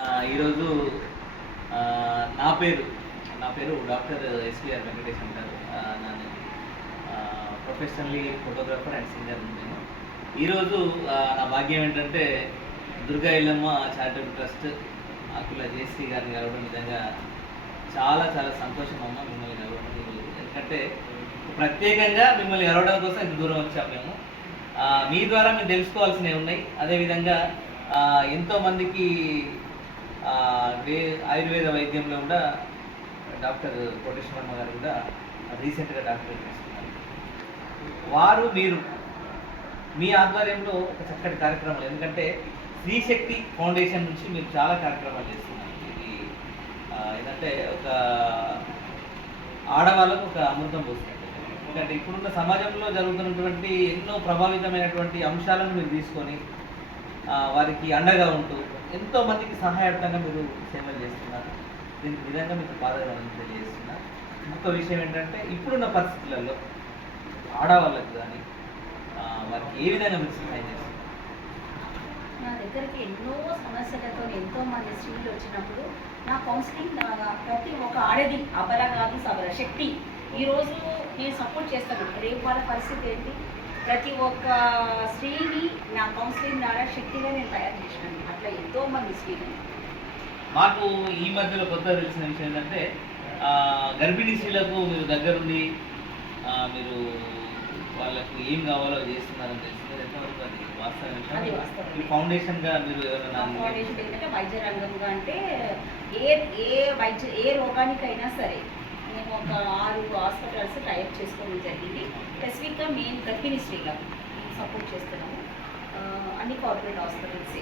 ఈరోజు నా పేరు డాక్టర్ ఎస్విఆర్ వెంకటేష్ అంటారు. నేను ప్రొఫెషనల్లీ ఫోటోగ్రాఫర్ అండ్ సింగర్ నేను. ఈరోజు నా భాగ్యం ఏంటంటే దుర్గా ఇల్లమ్మ చారిటబుల్ ట్రస్ట్ ఆకుల జేసీ గారిని కలవడం నిజంగా చాలా చాలా సంతోషం అమ్మ మిమ్మల్ని కలవడం. ఎందుకంటే ప్రత్యేకంగా మిమ్మల్ని కలవడం కోసం ఇంత దూరం వచ్చాము మేము. మీ ద్వారా మేము తెలుసుకోవాల్సినవి ఉన్నాయి. అదేవిధంగా ఎంతోమందికి ఆయుర్వేద వైద్యంలో కూడా డాక్టర్ కోటేశ్వరమ్మ గారు కూడా రీసెంట్గా డాక్టరేట్ చేస్తున్నారు. మీరు మీ ఆధ్వర్యంలో ఒక చక్కటి కార్యక్రమాలు, ఎందుకంటే స్త్రీశక్తి ఫౌండేషన్ నుంచి మీరు చాలా కార్యక్రమాలు చేస్తున్నారు. ఇది ఏంటంటే ఒక ఆడవాళ్ళకు ఒక అమృతం పోస్తున్నట్టు. ఎందుకంటే ఇప్పుడున్న సమాజంలో జరుగుతున్నటువంటి ఎన్నో ప్రభావితమైనటువంటి అంశాలను మీరు తీసుకొని వారికి అండగా ఉంటూ ఎంతోమందికి సహాయార్థంగా మీరు సేవలు చేస్తున్నారు. దీనికి విధంగా మీకు బాధలను తెలియజేస్తున్నారు. ఇంకొక విషయం ఏంటంటే ఇప్పుడున్న పరిస్థితులలో ఆడవాళ్ళకు కానీ వారికి ఏ విధంగా మీరు సహాయం చేస్తున్నారు? నా దగ్గరికి ఎన్నో సమస్యలతో ఎంతోమంది స్త్రీలు వచ్చినప్పుడు నా కౌన్సిలింగ్ ప్రతి ఒక్క ఆడది అబల కాదు సబల శక్తి ఈరోజు నేను సపోర్ట్ చేస్తాను. రేపు వాళ్ళ పరిస్థితి ఏంటి, ప్రతి ఒక్క స్త్రీని నా కౌన్సిలింగ్ ద్వారా శక్తిగా నేను తయారు చేసినాను. అట్లా ఎంతోమంది స్త్రీలు. మాకు ఈ మధ్యలో కొత్తగా తెలిసిన విషయం ఏంటంటే గర్భిణీ స్త్రీలకు మీరు దగ్గరుండి మీరు వాళ్ళకు ఏం కావాలో చేస్తున్నారని తెలిసింది. ఎంతవరకు అది వాస్తవం? ఈ ఫౌండేషన్గా మీరు ఫౌండేషన్ ఏంటంటే వైద్య రంగంగా అంటే ఏ రోగానికైనా సరే మేము ఒక 6 హాస్పిటల్స్ టైప్ చేసుకోవడం జరిగింది. స్పెసిఫిక్గా మేము గర్భిణీ స్త్రీలకు సపోర్ట్ చేస్తున్నాము. అన్ని కార్పొరేట్ హాస్పిటల్స్.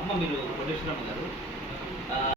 అమ్మ మీరు కోటేశ్వరమ్మ గారు